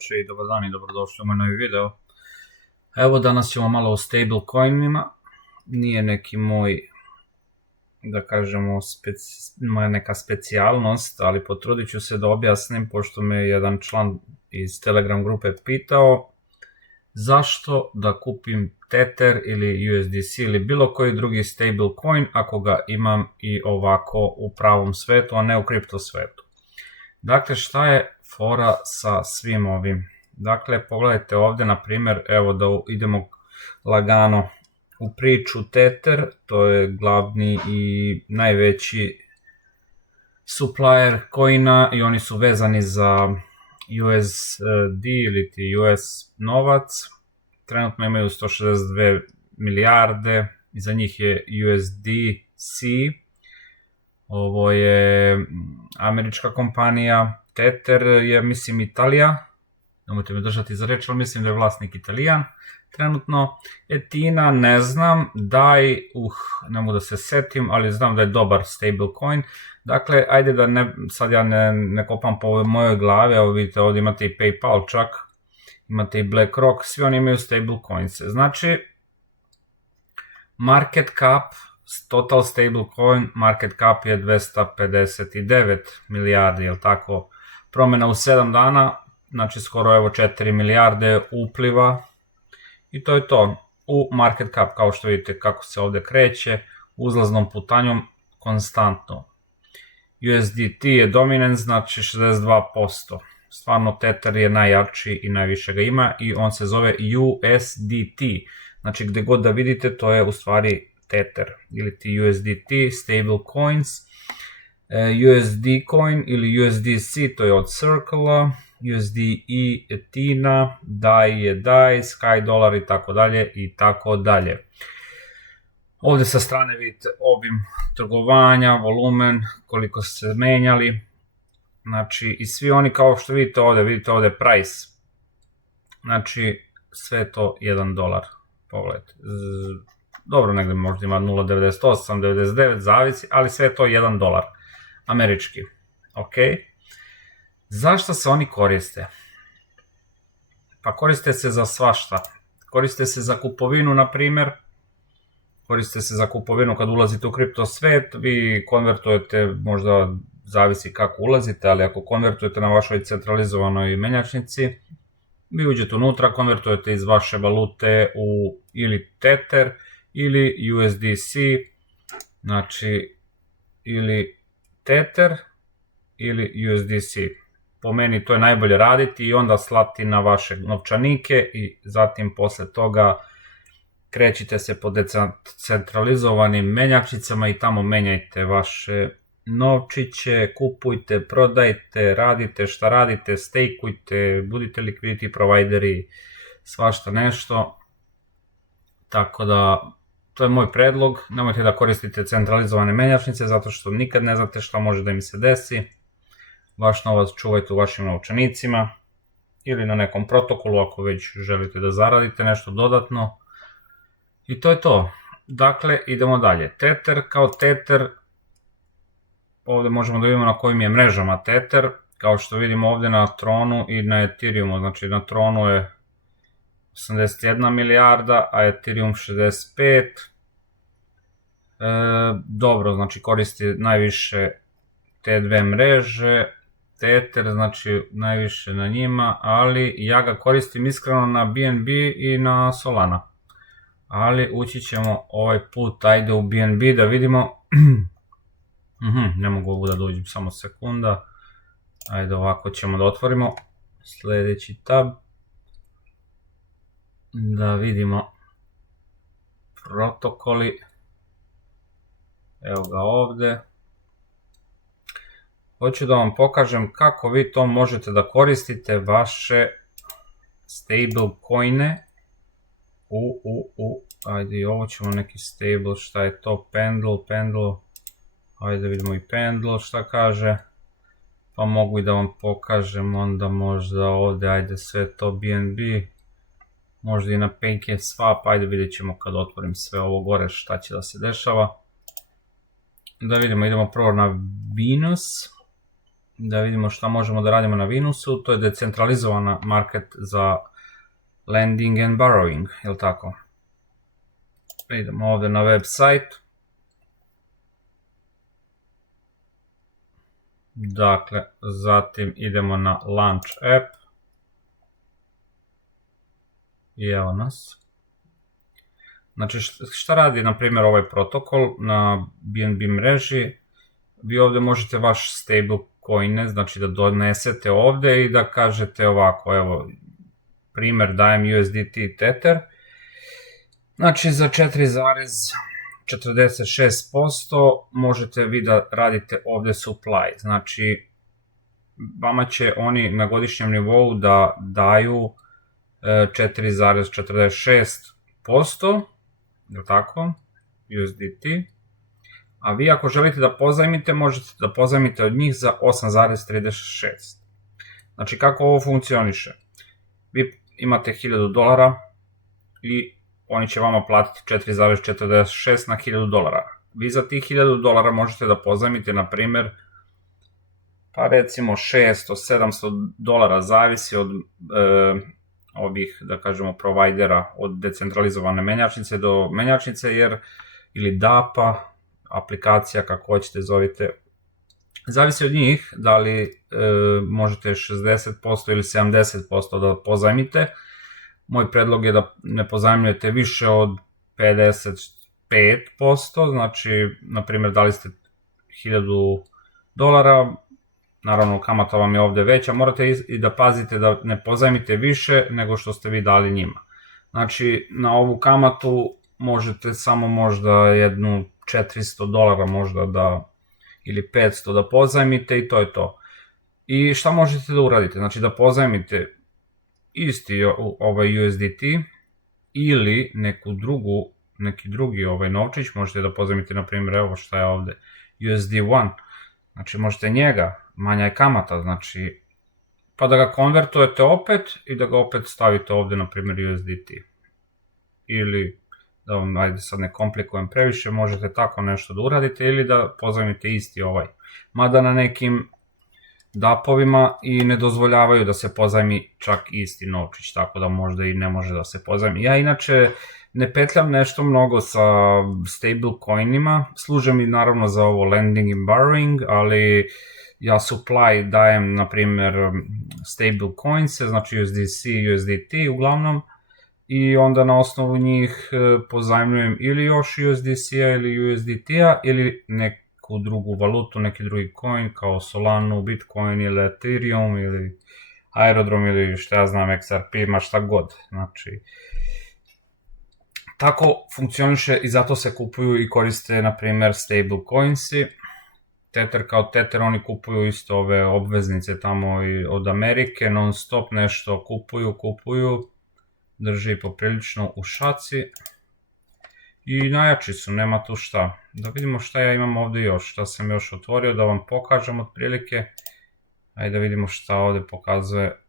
veče i dobar dan i dobrodošli u moj novi video. Evo danas ćemo malo o stablecoinima, nije neki moj, da kažemo, neka specijalnost, ali potrudit ću se da objasnim, pošto me jedan član iz Telegram grupe pitao zašto da kupim Tether ili USDC ili bilo koji drugi stablecoin ako ga imam i ovako u pravom svetu, a ne u kripto svetu. Dakle, šta je fora sa svim ovim? Dakle, pogledajte ovdje, na primjer, evo da idemo lagano u priču. Tether, to je glavni i najveći supplier coina i oni su vezani za USD ili ti US novac. Trenutno imaju 162 milijarde, iza njih je USDC. Ovo je američka kompanija. Tether je, mislim, Italija. Nemojte me držati za reč, ali mislim da je vlasnik Italijan. Trenutno Ethena ne znam, DAI, ne mogu da se setim, ali znam da je dobar stablecoin. Dakle, ajde da sad ja ne kopam po mojoj glavi, evo vidite ovdje imate i PayPal čak, imate i BlackRock, svi oni imaju stablecoinse. Znači, market cap, total stablecoin, market cap je 259 milijardi, je li tako? Promjena u 7 dana, znači skoro evo 4 milijarde upliva i to je to. U market cap, kao što vidite kako se ovdje kreće, uzlaznom putanjom konstantno. USDT je dominant, znači 62%. Stvarno Tether je najjači i najviše ga ima i on se zove USDT. Znači gdje god da vidite to je u stvari Tether ili ti USDT, stable coins. USD coin ili USDC to je od Circle, USDE Ethena, DAI je DAI, Sky Dollar i tako dalje i tako dalje. Ovdje sa strane vidite obim trgovanja, volumen, koliko su se menjali. Znači i svi oni kao što vidite ovdje price. Znači sve to $1. Pogledajte. Dobro, negdje možda ima 0,98, 0,99, zavisi, ali sve je to $1. Američki. Ok. Zašto se oni koriste? Pa koriste se za svašta. Koriste se za kupovinu, na primjer. Koriste se za kupovinu kad ulazite u kripto svet. Vi konvertujete, možda zavisi kako ulazite, ali ako konvertujete na vašoj centralizovanoj menjačnici, vi uđete unutra, konvertujete iz vaše valute u ili Tether ili USDC, znači ili Tether ili USDC. Po meni to je najbolje raditi i onda slati na vaše novčanike i zatim posle toga krećite se po decentralizovanim menjačnicama i tamo menjajte vaše novčiće, kupujte, prodajte, radite šta radite, stejkujte, budite liquidity provideri, svašta nešto. Tako da, to je moj predlog, nemojte da koristite centralizovane menjačnice zato što nikad ne znate šta može da im se desi. Vaš novac čuvajte u vašim novčanicima ili na nekom protokolu ako već želite da zaradite nešto dodatno. I to je to. Dakle, idemo dalje. Tether kao Tether, ovdje možemo da vidimo na kojim je mrežama Tether. Kao što vidimo ovdje na Tronu i na Ethereumu, znači na Tronu je 81 milijarda, a Ethereum 65. Dobro, znači koristi najviše te dve mreže. Tether, znači najviše na njima, ali ja ga koristim iskreno na BNB i na Solana. Ali ući ćemo ovaj put, ajde u BNB da vidimo. Ne mogu ovu da dođem, samo sekunda. Ajde ovako ćemo da otvorimo sljedeći tab. Da vidimo protokoli. Evo ga ovdje. Hoću da vam pokažem kako vi to možete da koristite vaše stablecoine. Ajde, ovo ćemo neki stable, šta je to, Pendle. Ajde vidimo i Pendle šta kaže. Pa mogu i da vam pokažem onda možda ovdje, ajde sve to BNB. Možda i na PancakeSwap, ajde vidjet ćemo kad otvorim sve ovo gore šta će da se dešava. Da vidimo, idemo prvo na Venus. Da vidimo šta možemo da radimo na Venusu, to je decentralizovana market za lending and borrowing, je li tako? Idemo ovdje na website. Dakle, zatim idemo na Launch App. I evo nas. Znači, šta radi, na primjer, ovaj protokol na BNB mreži? Vi ovdje možete vaš stablecoine, znači da donesete ovdje i da kažete ovako, evo, primjer dajem USDT Tether. Znači, za 4,46% možete vi da radite ovdje supply. Znači, vama će oni na godišnjem nivou da daju 4,46%, je tako, USDT, a vi ako želite da pozajmite, možete da pozajmite od njih za 8,36. Znači, kako ovo funkcioniše? Vi imate $1000 i oni će vama platiti 4,46 na $1000. Vi za tih $1000 možete da pozajmite, na primjer, pa recimo $600-700, zavisi od ovih, da kažemo, provajdera, od decentralizovane menjačnice do menjačnice, ili DAP-a, aplikacija, kako hoćete zovite, zavisi od njih da li možete 60% ili 70% da pozajmite. Moj predlog je da ne pozajmljujete više od 55%, znači, na primjer, dali ste $1000, naravno kamata vam je ovdje veća, morate i da pazite da ne pozajmite više nego što ste vi dali njima. Znači, na ovu kamatu možete samo možda jednu $400 možda ili 500 da pozajmite i to je to. I šta možete da uradite? Znači, da pozajmite isti ovaj USDT ili neki drugi novčić, možete da pozajmite, na primjer, evo šta je ovdje, USD1, znači možete njega, manja je kamata, znači, pa da ga konvertujete opet i da ga opet stavite ovdje, na primjer, USDT. Ili, da vam, ajde sad ne komplikujem previše, možete tako nešto da uradite ili da pozajmite isti ovaj. Mada na nekim DAP-ovima i ne dozvoljavaju da se pozajmi čak isti novčić, tako da možda i ne može da se pozajmi. Ja inače ne petljam nešto mnogo sa stablecoinima, služe mi naravno za ovo lending and borrowing, ali ja supply dajem, na primjer, stablecoins, znači USDC, USDT uglavnom, i onda na osnovu njih pozajmljujem ili još USDC-a ili USDT-a ili neku drugu valutu, neki drugi coin kao Solana, Bitcoin ili Ethereum ili Aerodrom ili šta ja znam, XRP, ma šta god. Znači, tako funkcioniše i zato se kupuju i koriste, na primjer, stablecoinsi. Tether kao Tether, oni kupuju isto ove obveznice tamo od Amerike, non stop nešto kupuju, drži poprilično u šaci i najjači su, nema tu šta. Da vidimo šta ja imam ovdje još, šta sam još otvorio, da vam pokažem otprilike. Ajde da vidimo šta ovdje pokazuje.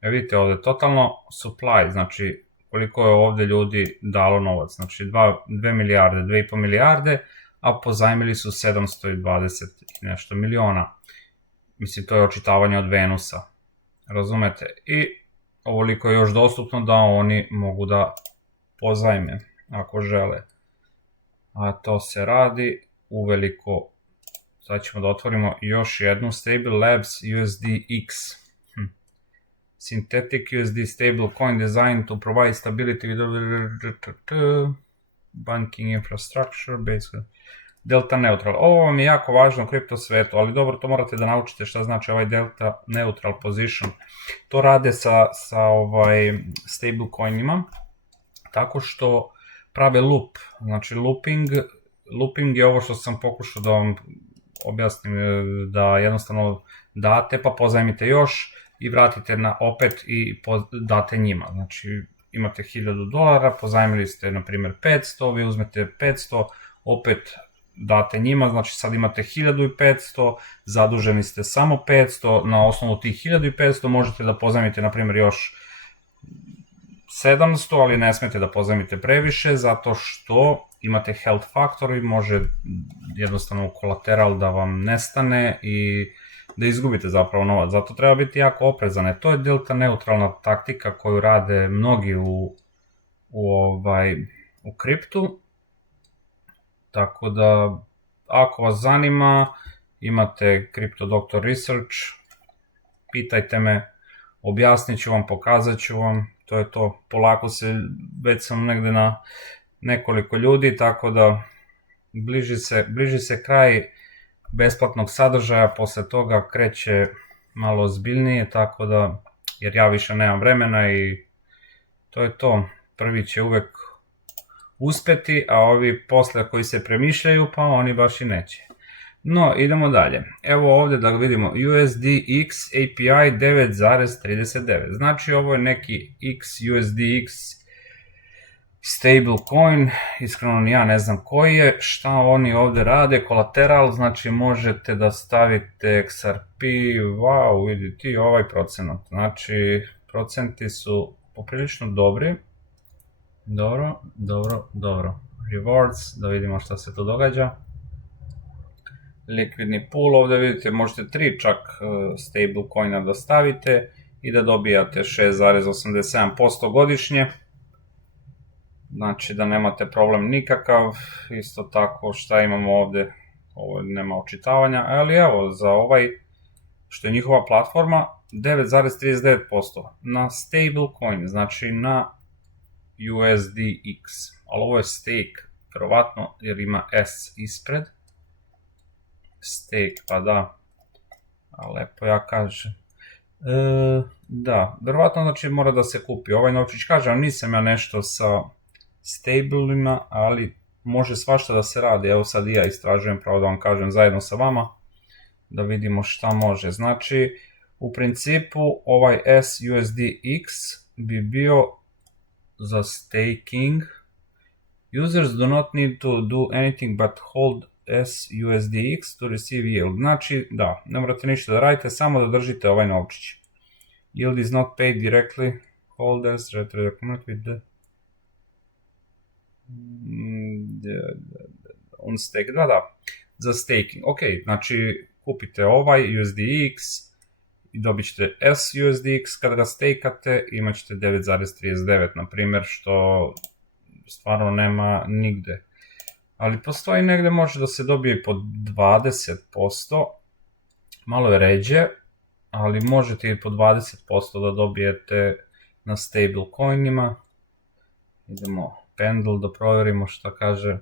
Vidite ovdje, totalno supply, znači koliko je ovdje ljudi dalo novac, znači 2 milijarde, 2,5 milijarde, a pozajmili su 720 i nešto miliona. Mislim, to je očitavanje od Venusa, razumete? I ovoliko je još dostupno da oni mogu da pozajme, ako žele. A to se radi uveliko. Sad ćemo da otvorimo još jednu, Stable Labs USDX. Synthetic USD stablecoin designed to provide stability with banking infrastructure based delta neutral. Ovo vam je jako važno u kripto svetu, ali dobro, to morate da naučite šta znači ovaj delta neutral position. To rade sa stablecoinima tako što prave loop. Znači looping je ovo što sam pokušao da vam objasnim, da jednostavno date pa pozajmite još i vratite na opet i date njima. Znači imate $1000, pozajmili ste na primjer 500, vi uzmete 500, opet date njima, znači sad imate 1500, zaduženi ste samo 500, na osnovu tih 1500 možete da pozajmite na primjer još 700, ali ne smete da pozajmite previše, zato što imate health faktor i može jednostavno kolateral da vam nestane i da izgubite zapravo novac. Zato treba biti jako oprezan. To je delta neutralna taktika koju rade mnogi u kriptu. Tako da, ako vas zanima, imate Crypto Doctor Research, pitajte me, objasnit ću vam, pokazat ću vam, to je to. Polako već sam negde na nekoliko ljudi, tako da bliži se kraj besplatnog sadržaja, posle toga kreće malo ozbiljnije, tako da, jer ja više nemam vremena i to je to. Prvi će uvek uspeti, a ovi posle koji se premišljaju, pa oni baš i neće. No, idemo dalje. Evo ovde da vidimo USDX API 9,39. Znači ovo je neki USDX stablecoin, iskreno ni ja ne znam koji je, šta oni ovde rade, kolateral, znači možete da stavite XRP, wow, vidi ti ovaj procenat, znači procenti su poprilično dobri, dobro, rewards, da vidimo šta se tu događa, likvidni pool, ovde vidite možete 3 čak stablecoina da stavite i da dobijate 6,87% godišnje, znači da nemate problem nikakav. Isto tako šta imamo ovde, ovo nema očitavanja, ali evo za ovaj što je njihova platforma 9,39% na stablecoin, znači na USDX, ali ovo je stake, verovatno jer ima S ispred, stake, pa da, a lepo ja kažem. Da, verovatno znači mora da se kupi ovaj novčić, kažem, nisam ja nešto sa stablima, ali može svašta da se radi, evo sad i ja istražujem, pravo da vam kažem, zajedno sa vama, da vidimo šta može. Znači, u principu ovaj SUSDX bi bio za staking. Users do not need to do anything but hold SUSDX to receive yield. Znači, da, ne morate ništa da radite, samo da držite ovaj novčić. Yield is not paid directly. Holders, recommend with the on stake, da, za staking. Ok, znači kupite ovaj USDX i dobit ćete SUSDX, kada ga stakate imat ćete 9,39, na primjer, što stvarno nema nigde. Ali postoji negde, može da se dobije po 20%, malo je ređe, ali možete i po 20% da dobijete na stablecoinima. Idemo Pendle da provjerimo šta kaže.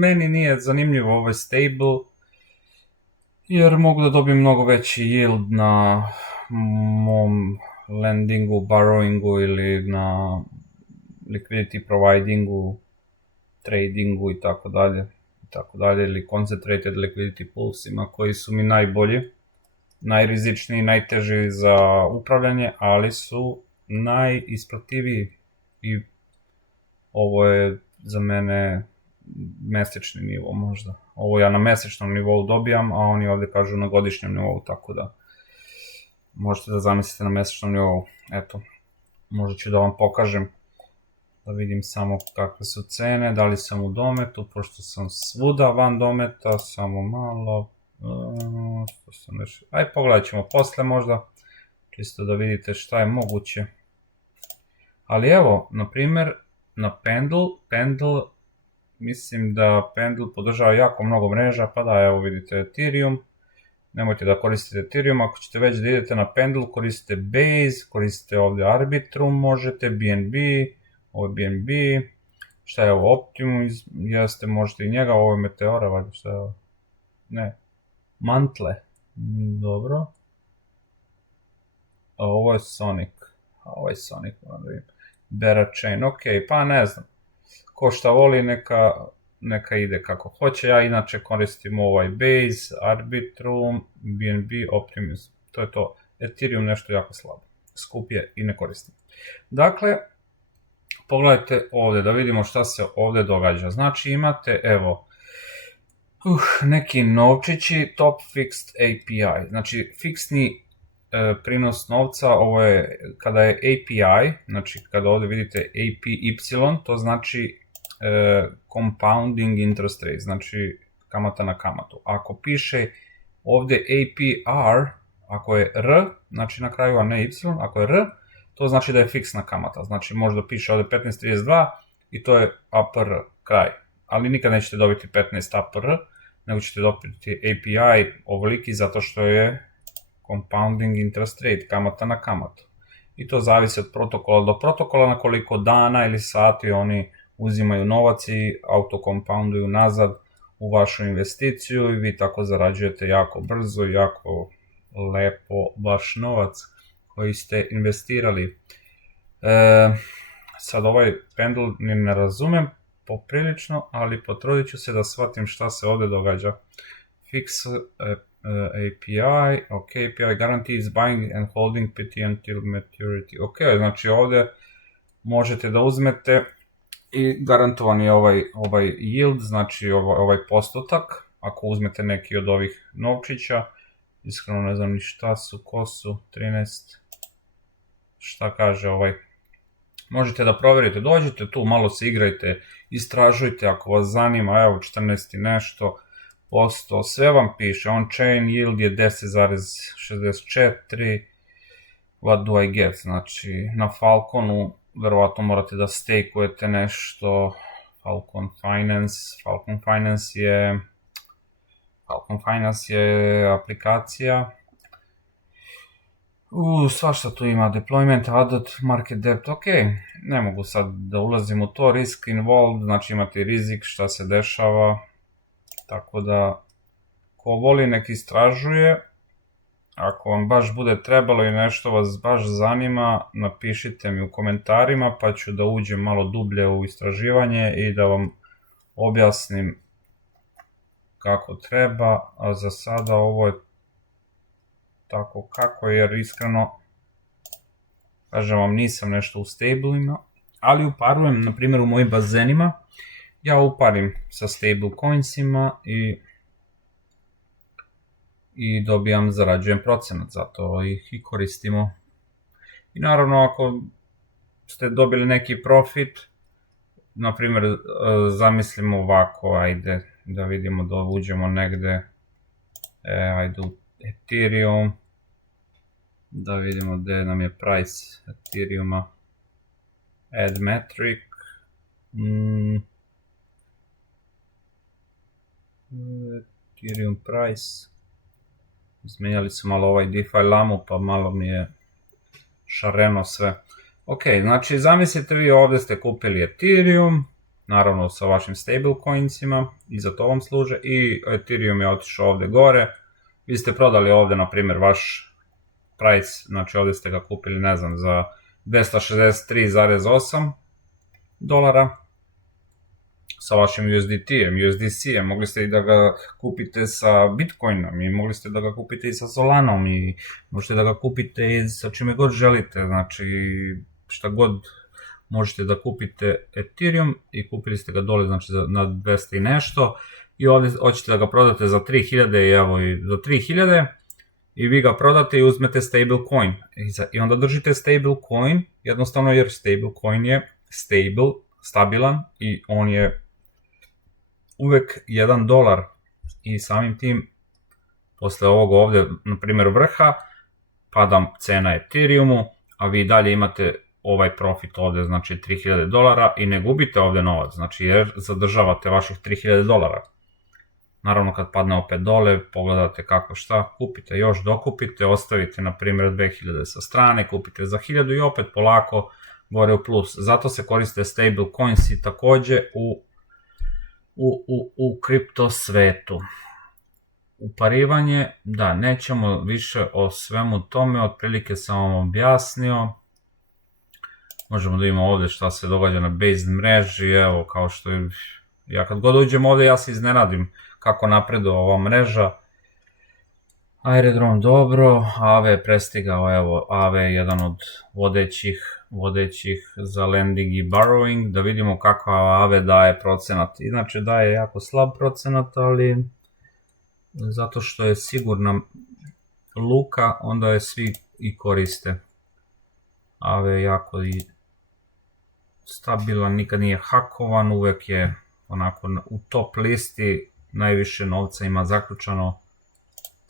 Meni nije zanimljivo ovaj stable, jer mogu da dobijem mnogo veći yield na mom lendingu, borrowingu ili na liquidity providingu, tradingu i tako dalje, ili concentrated liquidity poolsima koji su mi najbolji, najrizičniji, najteži za upravljanje, ali su najisplativiji i ovo je za mene mesečni nivo možda. Ovo ja na mesečnom nivou dobijam, a oni ovde kažu na godišnjem nivou, tako da možete da zamislite na mesečnom nivou. Eto, možda ću da vam pokažem, da vidim samo kakve su cene, da li sam u dometu, pošto sam svuda van dometa, samo malo, aj pogledat ćemo posle možda, čisto da vidite šta je moguće. Ali evo, na primjer, na Pendle, mislim da Pendle podržava jako mnogo mreža, pa da, evo vidite Ethereum, nemojte da koristite Ethereum, ako ćete već da idete na Pendle, koristite Base, koristite ovdje Arbitrum, možete BNB, ovo je BNB, šta je ovo, Optimus, jeste, možete i njega, ovo je Meteora, valjda, šta je ovo, ne, Mantle, dobro, a ovo je Sonic, moram da vidim, Berachain, ok, pa ne znam, ko šta voli neka ide kako hoće, ja inače koristim ovaj Base, Arbitrum, BNB, Optimus, to je to, Ethereum nešto jako slabo, skup je i ne koristim. Dakle, pogledajte ovde da vidimo šta se ovde događa, znači imate, evo, neki novčići, top fixed API, znači fiksni prinos novca, ovo je kada je API, znači kada ovdje vidite APY, to znači compounding interest rate, znači kamata na kamatu. Ako piše ovdje APR, ako je R, znači na kraju, a ne Y, ako je R, to znači da je fiksna kamata. Znači možda piše ovdje 15,32 i to je APR, kraj. Ali nikad nećete dobiti 15 APR, nego ćete dobiti API ovoliki zato što je compounding interest rate, kamata na kamatu. I to zavisi od protokola do protokola, na koliko dana ili sati oni uzimaju novac i autokompounduju nazad u vašu investiciju i vi tako zarađujete jako brzo i jako lepo vaš novac koji ste investirali. Sad ovaj pendul ni ne razumem poprilično, ali potrudit ću se da shvatim šta se ovdje događa. Fix API, ok, API guarantees buying and holding PT until maturity. Ok, znači ovdje možete da uzmete i garantovan je ovaj yield, znači ovaj postotak. Ako uzmete neki od ovih novčića, iskreno ne znam ni šta su, ko su, 13, šta kaže ovaj. Možete da provjerite, dođite tu, malo se igrajte, istražujte ako vas zanima, evo 14 i nešto posto, sve vam piše, on-chain yield je 10,64, what do I get, znači na Falconu verovatno morate da stakeujete nešto, Falcon Finance je aplikacija, svašta tu ima, deployment, added, market depth, ok, ne mogu sad da ulazim u to, risk involved, znači imate rizik šta se dešava, tako da ko voli nek istražuje, ako vam baš bude trebalo i nešto vas baš zanima, napišite mi u komentarima pa ću da uđem malo dublje u istraživanje i da vam objasnim kako treba, a za sada ovo je tako kako, jer iskreno, kažem vam, nisam nešto u stablima, ali uparujem, na primjer u mojim bazenima, ja uparim sa stablecoinsima i dobijam, zarađujem procenat, zato ih i koristimo. I naravno, ako ste dobili neki profit, na primjer, zamislimo ovako, ajde da vidimo da uđemo negde, ajde u Ethereum, da vidimo gdje nam je price Ethereuma, add metric, Ethereum price, izmenjali su malo ovaj DeFi lamu pa malo mi je šareno sve. Ok, znači zamislite vi ovdje ste kupili Ethereum, naravno sa vašim stablecoinsima i za to vam služe, i Ethereum je otišao ovdje gore, vi ste prodali ovdje na primjer vaš price, znači ovdje ste ga kupili ne znam za 263,8 dolara sa vašim USDC-em, mogli ste i da ga kupite sa Bitcoinom i mogli ste da ga kupite i sa Solanom i možete da ga kupite i sa čime god želite, znači šta god možete da kupite Ethereum i kupili ste ga dole znači na 200 i nešto i ovdje hoćete da ga prodate za 3000 i evo i za 3000 i vi ga prodate i uzmete stablecoin i onda držite stablecoin jednostavno jer stablecoin je stabilan i on je uvek $1 i samim tim posle ovog ovdje na primjer vrha pada cena Ethereumu, a vi dalje imate ovaj profit ovdje, znači $3000 i ne gubite ovdje novac, znači jer zadržavate vaših $3000. Naravno kad padne opet dole, pogledate kako šta, kupite još, dokupite, ostavite na primjer 2000 sa strane, kupite za 1000 i opet polako gore u plus. Zato se koriste stablecoins i također u kripto svetu. Uparivanje, da, nećemo više o svemu tome, otprilike sam vam objasnio. Možemo da imamo ovdje šta se događa na Base mreži, evo kao što je, ja kad god uđem ovdje ja se iznenadim kako napreduje ova mreža. Aerodrom dobro, Aave je prestigao, evo Aave je jedan od vodećih za lending i borrowing, da vidimo kakva Aave daje procenat. Inače daje jako slab procenat, ali zato što je sigurna luka, onda je svi i koriste. AV je jako i stabilan, nikad nije hakovan, uvijek je onako u top listi, najviše novca ima zaključano,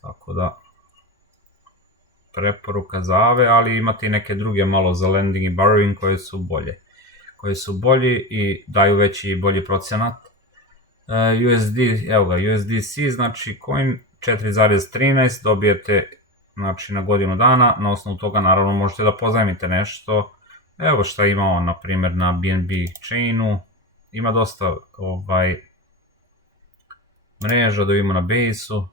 tako da preporuka za AV, ali imate i neke druge malo za lending i borrowing koje su bolji i daju veći i bolji procenat. Evo ga, USDC, znači coin 4,13 dobijete znači na godinu dana, na osnovu toga naravno možete da pozajmite nešto. Evo šta imamo na primjer na BNB chainu, ima dosta mreža, da vidimo na Base-u.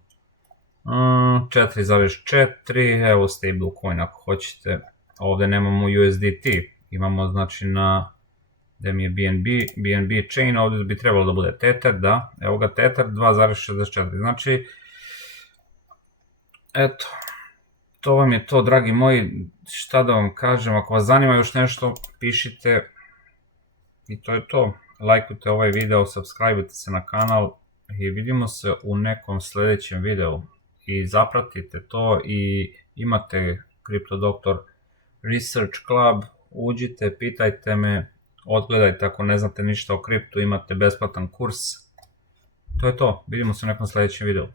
4,4, evo stablecoin ako hoćete, ovdje nemamo USDT, imamo znači na gdje mi je BNB chain, ovdje bi trebalo da bude Tether, da, evo ga Tether 2,64, znači, eto, to vam je to, dragi moji, šta da vam kažem, ako vas zanima još nešto, pišite, i to je to, lajkujte ovaj video, subscribeujte se na kanal i vidimo se u nekom sljedećem videu. I zapratite to i imate CryptoDoktor Research Club, uđite, pitajte me, odgledajte ako ne znate ništa o kriptu, imate besplatan kurs. To je to, vidimo se u nekom sljedećem videu.